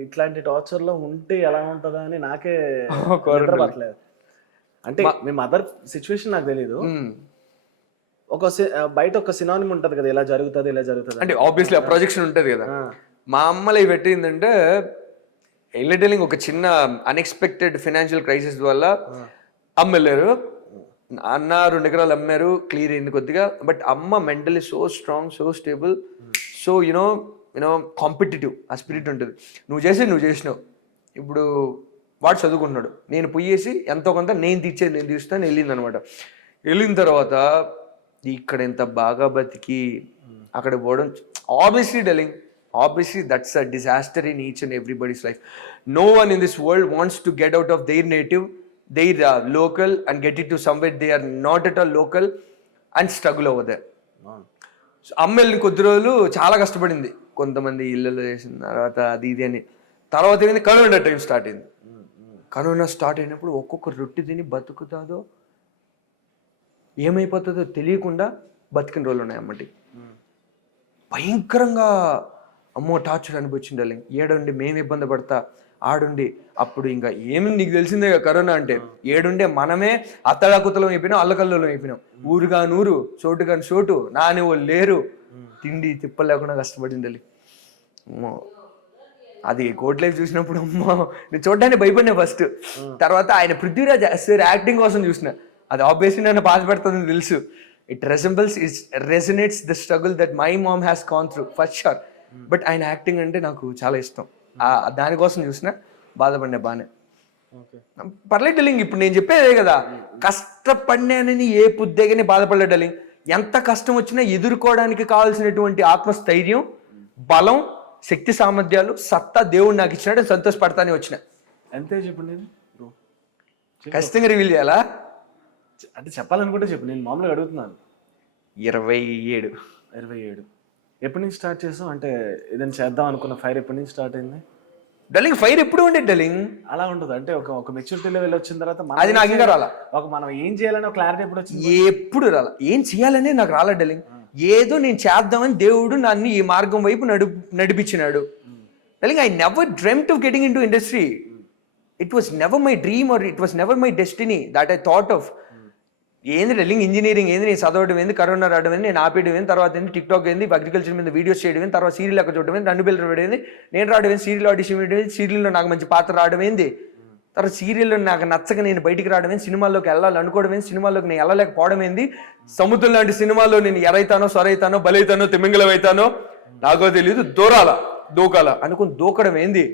ఇట్లాంటి టార్చర్ లో ఉంటే ఎలా ఉంటుందా అని నాకే నిద్రపట్టలేదు. అంటే మీ మదర్ సిచ్యువేషన్ నాకు తెలీదు. ఒక బయట ఒక సినానిమ్ ఉంటది కదా, ఇలా జరుగుతుంది ఇలా జరుగుతుంది అంటే ఆబ్వియస్లీ ఆ ప్రొజెక్షన్ ఉంటది కదా. మా అమ్మలో ఇవి పెట్టిందంటే ఎల్లిటెలింగ్ ఒక చిన్న అన్ఎక్స్పెక్టెడ్ ఫైనాన్షియల్ క్రైసిస్ వల్ల అమ్మ వెళ్ళారు. అన్న 2 ఎకరాలు అమ్మారు, క్లియర్ అయింది కొద్దిగా. బట్ అమ్మ mentally so strong, so stable, so you know competitive. ఆ స్పిరిట్ ఉంటుంది. నువ్వు చేసినావు. ఇప్పుడు వాడు చదువుకుంటున్నాడు, నేను పోయేసి ఎంతో కొంత నేను తీస్తాను వెళ్ళింది అనమాట. వెళ్ళిన తర్వాత ఇక్కడ ఎంత బాగా బతికి అక్కడ పోవడం obviously that's a disaster in each and everybody's life. No one in this world wants to get out of their native, their local, and get it to somewhere they are not at all local and struggle over there. So అమ్మాయిని కొద్ది రోజులు చాలా కష్టపడింది. కొంతమంది ఇళ్ళలో చేసిన తర్వాత అది ఇది అని. తర్వాత ఏమైంది, కరోనా టైం స్టార్ట్ అయింది. కరోనా స్టార్ట్ అయినప్పుడు ఒక్కొక్క రొట్టె తిని బతుకుతాదో ఏమైపోతుందో తెలియకుండా బతికిన రోజులు ఉన్నాయి అమ్మటి. భయంకరంగా అమ్మో టార్చర్ అనిపించింది. ఏడుండి మేము ఇబ్బంది పడతా, ఆడుండి అప్పుడు ఇంకా ఏమి నీకు తెలిసిందే కరోనా అంటే, ఏడుండే మనమే అత్తడాకుతలం అయిపోయినాం, అల్లకల్లోలం అయిపోయినాం. ఊరుగా నూరు, చోటుగా చోటు, నాని వాళ్ళు లేరు, తిండి తిప్పలు లేకుండా కష్టపడింది. అమ్మో అది కోట్ లైఫ్ చూసినప్పుడు అమ్మో నేను చూడడానికి భయపడినా ఫస్ట్. తర్వాత ఆయన పృథ్వీరాజ్ సార్ యాక్టింగ్ కోసం చూసిన, అది ఆబ్వియస్లీ నన్ను బాధ పెడుతుందని తెలుసు. It resonates the struggle that my mom has gone through first sure. But ఆయన యాక్టింగ్ అంటే నాకు చాలా ఇష్టం. దానికోసం చూసిన బాధపడినా బాగానే పర్లేదు డలింగ్. ఇప్పుడు నేను చెప్పేదే కదా, కష్టపడినానని ఏ పుద్దెగని బాధపడలే డలింగ్. ఎంత కష్టం వచ్చినా ఎదుర్కోవడానికి కావాల్సినటువంటి ఆత్మస్థైర్యం, బలం, శక్తి సామర్థ్యాలు, సత్తా దేవుడు నాకు ఇచ్చినట్టు సంతోషపడతానే వచ్చిన. అంతే చెప్పండి. ఖచ్చితంగా రివీల్ చేయాలా అంటే చెప్పాలనుకుంటే చెప్పు, నేను మామూలుగా అడుగుతున్నాను. 27 ఎప్పటి నుంచి స్టార్ట్ చేసావు? అంటే ఏదైనా చేద్దాం అనుకున్న ఫైర్ ఎప్పటి నుంచి స్టార్ట్ అయింది? డలింగ్ ఫైర్ ఎప్పుడు ఉండేది డలింగ్? అలా ఉంటుంది అంటే ఒక మెచ్యూరిటీ లెవెల్ వచ్చిన తర్వాత అది నాకు ఇంకా రాలా. మనం ఏం చేయాలని ఒక క్లారిటీ ఎప్పుడు వచ్చింది? ఎప్పుడు రాలా. ఏం చేయాలనే నాకు రాలా డలింగ్. ఏదో నేను చేద్దామని దేవుడు నన్ను ఈ మార్గం వైపు నడిపించినాడు. Darling I never dreamed of getting in to industry. It was never my dream or it was never my destiny that I thought of. ఏంది డలింగ్ ఇంజనీరింగ్ ఏంది, నేను చదవడం ఏంది, కరోనా రావడం ఏంది, నేను ఆపేయడం ఏంది, తర్వాత ఏంది టిక్టాక్ ఏంది, అగ్రికల్చర్ మీద వీడియోస్ చేయడం ఏంది, తర్వాత సీరియల్ ఎక్కడ చూడడం ఏంది, 2 బిల్లు రావడం ఏంది, నేను రావడం ఏంది, సీరియల్ ఆడిషన్ వేయడం ఏంది, సీరియల్లో నాకు మంచి పాత్ర రావడం ఏంది, తర్వాత సీరియల్లో నాకు నచ్చక నేను బయటికి రావడం ఏంది, సినిమాల్లోకి వెళ్ళాలనుకోవడం ఏంది, సినిమాల్లోకి నేను వెళ్ళలేకపోవడం ఏంది, సముద్రం లాంటి సినిమాలో నేను ఎరైతానో సొరైతానో బలైతానో తిమ్మింగలం అవుతానో నాకో తెలియదు, దూకాల అనుకుని దూకడం ఏంది,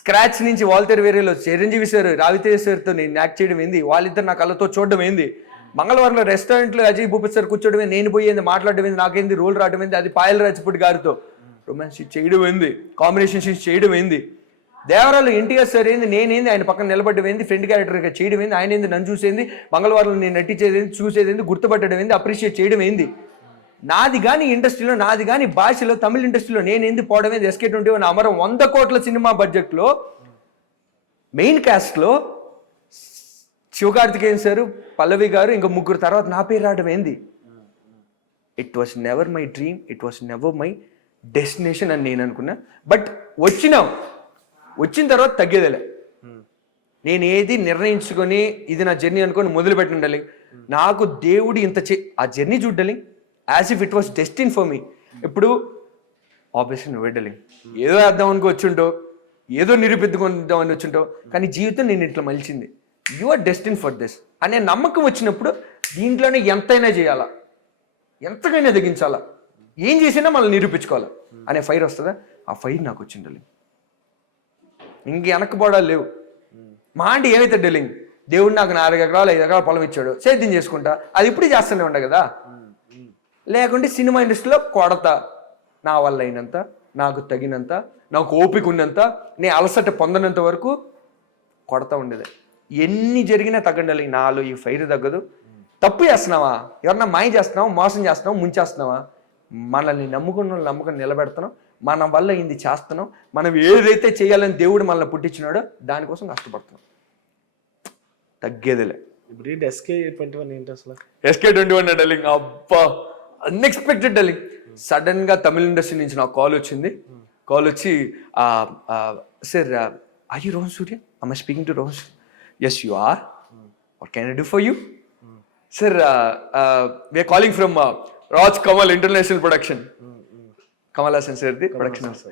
స్క్రాచ్ నుంచి వాల్తేర్ వేరేలో చిరంజీవి సార్ రావితేజ సార్తో నేను యాక్ట్ చేయడం ఏంది, వాళ్ళిద్దరు నా కళ్ళతో చూడడం ఏంది, మంగళవారంలో రెస్టారెంట్లో అజయ్ భూపతి సార్ కూర్చోవడం ఏంది, నేను పోయేది మాట్లాడడం ఏంది, నాకేంది రోల్ రావడం ఏంది, అది పాయల్ రాజ్పుట్ గారితో రొమాన్స్ చేయడం ఏంది, కాంబినేషన్ సీన్స్ చేయడం ఏంది, దేవరాలు ఎన్టీఆర్ సార్ ఏంది, నేనేంది ఆయన పక్కన నిలబడ్డం ఏంది, ఫ్రెండ్ క్యారెక్టర్గా చేయడం ఏంది, ఆయన ఏంది నన్ను చూసేది, మంగళవారం నేను నటించేది ఏంది, చూసేది ఏంది, గుర్తుపట్టడం ఏంది, అప్రిషియేట్ చేయడం ఏంది, నాది కానీ ఇండస్ట్రీలో, నాది కానీ భాషలో, తమిళ ఇండస్ట్రీలో నేనేంది పోవడం ఏంది, SK21 అమరం 100 కోట్ల సినిమా బడ్జెట్లో మెయిన్ క్యాస్ట్లో శివకార్తికేయన్ సారు, పల్లవి గారు, ఇంకా ముగ్గురు తర్వాత నా పేరు రావడం ఏంది. It was never my dream, it was never my destination అని నేను అనుకున్నా. బట్ వచ్చిన తర్వాత తగ్గేదేలే. నేను ఏది నిర్ణయించుకొని ఇది నా జర్నీ అనుకొని మొదలుపెట్టి ఉండాలి. నాకు దేవుడు ఇంత ఆ జర్నీ చూడాలి as if it was destined for me. ఇప్పుడు ఆబ్వియస్లీ నువ్వు వెళ్ళాలి, ఏదో వేద్దాం అనుకో వచ్చుంటో, ఏదో నిరూపిద్దుకుందామని వచ్చుంటో, కానీ జీవితం నేను ఇట్లా మలిచింది. యు ఆర్ డెస్టిన్ ఫర్ దిస్ అనే నమ్మకం వచ్చినప్పుడు దీంట్లోనే ఎంతైనా చేయాలా, ఎంతకైనా తెగించాలా, ఏం చేసినా మళ్ళీ నిరూపించుకోవాలా అనే ఫైర్ వస్తుందా. ఆ ఫైర్ నాకు వచ్చిండాలి. ఇంక వెనక్కిపోవడాలు లేవు. మా ఆంటీ ఏమైతే డెలింగ్, దేవుడు నాకు 4 ఎకరాలు 5 ఎకరాలు పొలం ఇచ్చాడు, సేద్యం చేసుకుంటా, అది ఇప్పుడు చేస్తూనే ఉండ కదా. లేకుంటే సినిమా ఇండస్ట్రీలో కొడతా, నా వల్ల అయినంత, నాకు తగినంత, నాకు ఓపిక ఉన్నంత, నేను అలసట పొందనంత వరకు కొడతా ఉండేది. ఎన్ని జరిగినా తగ్గండాలి. నాలో ఈ ఫైర్ తగ్గదు. తప్పు చేస్తున్నావా, ఎవరన్నా మాయ చేస్తున్నావా, మోసం చేస్తున్నావా, ముంచేస్తున్నావా, మనల్ని నమ్ముకున్న నమ్మకం నిలబెడుతున్నాం, మన వల్ల ఇది చేస్తున్నాం, మనం ఏదైతే చేయాలని దేవుడు మనల్ని పుట్టించినాడో దానికోసం కష్టపడుతున్నాం. తగ్గేదిలే. ఇప్పుడు SK21 ఏంటి అసలు? SK21 డెలింగ్ అబ్బా అన్ఎక్స్పెక్టెడ్ డెలింగ్. సడన్ గా తమిళ ఇండస్ట్రీ నుంచి నాకు కాల్ వచ్చింది. కాల్ వచ్చి sir are you Rohan Surya, am I speaking to Rohan Surya? Yes you are. What can I do for you? Sir, we are calling from Raj Kamal International Production. Kamal Hassan sir, the production house.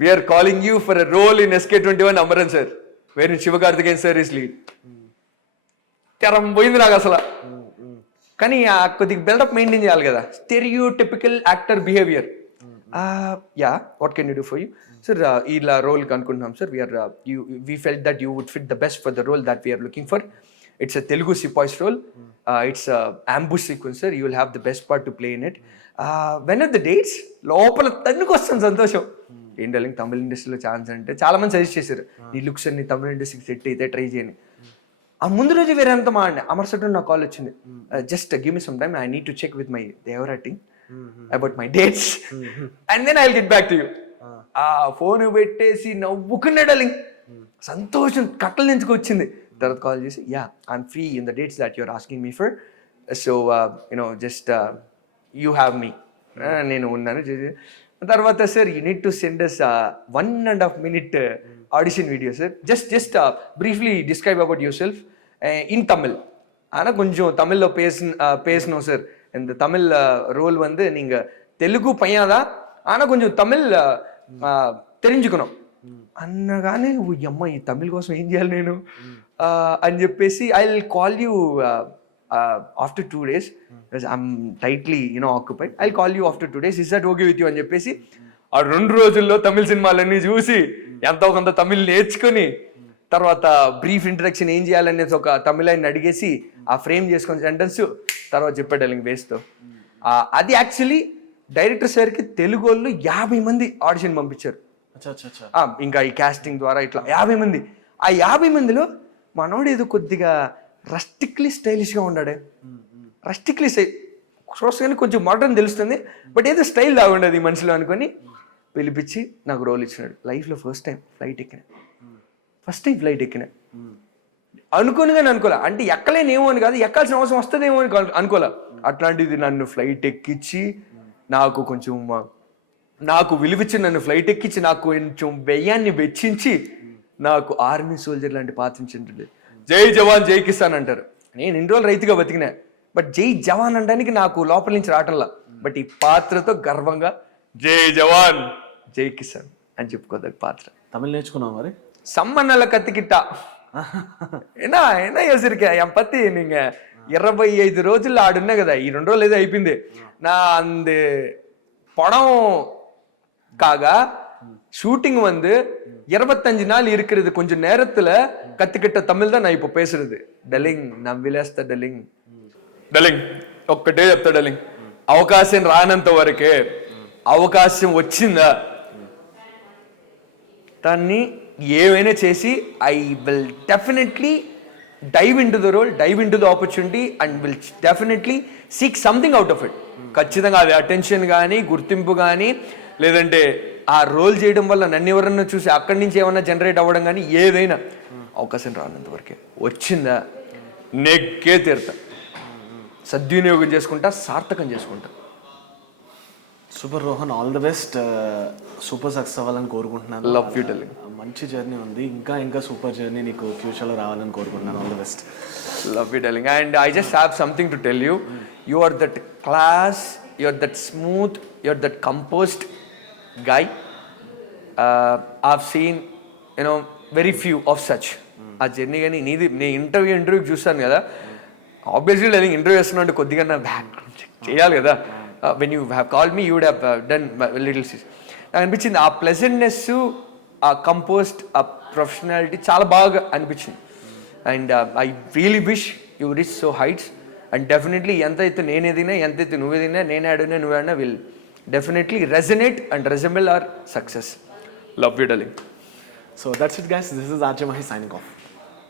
We are calling you for a role in SK21 Amaran sir, wherein Sivakarthikeyan sir is lead. తెరం పోయింది నాకు అసలు. కానీ కొద్దిగా buildup maintain చేయాలి కదా, stereotypical actor behaviour. Ya what can you do for you sir, ఇలా role అనుకుంటున్నాం sir, we felt that you would fit the best for the role that we are looking for. It's a Telugu sepoys role, it's ambush sequence sir, you will have the best part to play in it. When are the dates లోపల తన్నుకు వస్తుంది సంతోషం. ఏం డలింగ్ తమిళ ఇండస్ట్రీలో chance అంటే చాలా మంది suggest చేశారు, నీ లుక్స్ అన్ని తమిళ ఇండస్ట్రీకి సెట్ అయితే ట్రై చేయని. ఆ ముందు రోజు వేరే అంత మాండి అమర్సెట్ నాకు కాల్ వచ్చింది, just give me some time, I need to check with my Devara team about my dates and then I will get back to you. ఆ ఫోన్ పెట్టేసి నవ్వుకునే డలింగ్, సంతోషం కట్టలు నించుకొచ్చింది. తర్వాత కాల్ చేసి, ya I'm free in the dates that you're asking me for, so you know just you have me. నేను ఉన్నాను. తర్వాత sir you need to send us 1.5 minute audition video sir, just briefly describe about yourself in Tamil. ஆனால் கொஞ்சம் தமிழில் பேசணும் sir. இந்த Tamil role வந்து நீங்கள் తెలుగు పయ్యాదా, ஆனால் కొంచెం தமிழ் தெரிஞ்சுக்கணும் అన్నగానే అమ్మ ఈ తమిళ్ కోసం ఏం చేయాలి నేను అని చెప్పేసి, I will call you after 2 days because I'm tightly occupied. I call you after 2 days, is that okay with you అని చెప్పేసి ఆ 2 రోజుల్లో తమిళ సినిమాలన్నీ చూసి ఎంతో కొంత తమిళ్ నేర్చుకుని, తర్వాత బ్రీఫ్ ఇంట్రడక్షన్ ఏం చేయాలనేది ఒక తమిళాన్ని అడిగేసి ఆ ఫ్రేమ్ చేసుకుని సెంటెన్స్ తర్వాత చెప్పాడు డలింగ్ వేస్తో. అది యాక్చువల్లీ డైరెక్టర్ సార్కి తెలుగు వాళ్ళు 50 మంది ఆడిషన్ పంపించారు. ఇంకా ఈ కాస్టింగ్ ద్వారా ఇట్లా 50 మంది. ఆ 50 మందిలో మనోడు ఏదో కొద్దిగా రస్టిక్లీ స్టైలిష్గా ఉన్నాడే, రస్టిక్లీ చూస్తేనే కొంచెం మోడర్న్ తెలుస్తుంది, బట్ ఏదో స్టైల్ లాగుండదు ఈ మనిషిలో అనుకొని పిలిపించి నాకు రోల్ ఇచ్చినాడు. లైఫ్లో ఫస్ట్ టైం ఫ్లైట్ ఎక్కిన అనుకోనిగానే అనుకోలే, అంటే ఎక్కలేనేమో అని కాదు, ఎక్కాల్సిన అవసరం వస్తుందేమో అని అనుకోలే. అట్లాంటిది నన్ను ఫ్లైట్ ఎక్కించి నాకు విలువిచ్చి నన్ను ఫ్లైట్ ఎక్కించి నాకు కొంచెం వ్యయాన్ని వెచ్చించి నాకు ఆర్మీ సోల్జర్ లాంటి పాత్రించింది. జై జవాన్ జై కిసాన్ అంటారు. నేను ఇన్ని రోజులు రైతుగా బతికినా, బట్ జై జవాన్ అనడానికి నాకు లోపల నుంచి రావటంలా. బట్ ఈ పాత్రతో గర్వంగా జై జవాన్ జై కిసాన్ అని చెప్పుకోదగ్గ పాత్ర. తమిళ్ నేర్చుకున్నావు మరి? சம்மண்ணல கத்துக்கிட்டா ఏనా యోసిరికా ఎం పత్తి నీங்க 25 రోజుల్లో ఆడున్నా కదా, ఈ 2 రోజులు ఏదో అయిపోయింది. నా அந்த படம் காக ஷூட்டிங் வந்து 25 நாள் இருக்கிறது, கொஞ்சம் நேரத்துல கத்துக்கிட்ட தமிழ் தான் நான் இப்போ பேசுறது. డలింగ్ నవ్విలేస్తా డలింగ్ ఒక్కటే చెప్తా డలింగ్, అవకాశం రానంత వరకే అవకాశం వచ్చిందా దాన్ని ఏమైనా చేసి I will definitely dive into the role, dive into the opportunity and will definitely seek something out of it. ఖచ్చితంగా అది అటెన్షన్ కానీ, గుర్తింపు కానీ, లేదంటే ఆ రోల్ చేయడం వల్ల నన్ను ఎవరన్నా చూసి అక్కడి నుంచి ఏమన్నా జనరేట్ అవ్వడం కానీ, ఏదైనా అవకాశం రానంత వరకే. వచ్చిందా నెగ్గే తీరుతా, సద్వినియోగం చేసుకుంటా, సార్థకం చేసుకుంటా. Super Rohan, all the best. Super success అవ్వాలని కోరుకుంటున్నాను. Love you telling. మంచి జర్నీ ఉంది, ఇంకా సూపర్ జర్నీ నీకు ఫ్యూచర్లో రావాలని కోరుకుంటున్నాను. All the best. Love you telling. And I just have something to tell you. You are that class, you are that smooth, you are that composed guy. I've seen, very few of such. ఆ journey కానీ నేను ఇంటర్వ్యూకి చూస్తాను కదా, obviously నేను interview చేస్తున్నా అంటే కొద్దిగా నా బ్యాక్గ్రౌండ్ చెక్ చేయాలి కదా. When you have called me you would have done little sees. నాకు అనిపించింది ఆ ప్లెజెంట్నెస్, ఆ కంపోజ్డ్, ఆ ప్రొఫెషనాలిటీ చాలా బాగా అనిపించింది. And I really wish you reach so heights. And definitely ఎంతైతే నేను ఎదిగినా, ఎంతైతే నువ్వు ఎదిగినా, నేను ఆడినా నువ్వు ఆడినా will definitely resonate and resemble our success. Love you darling. So that's it guys, this is RJ Mahi signing off.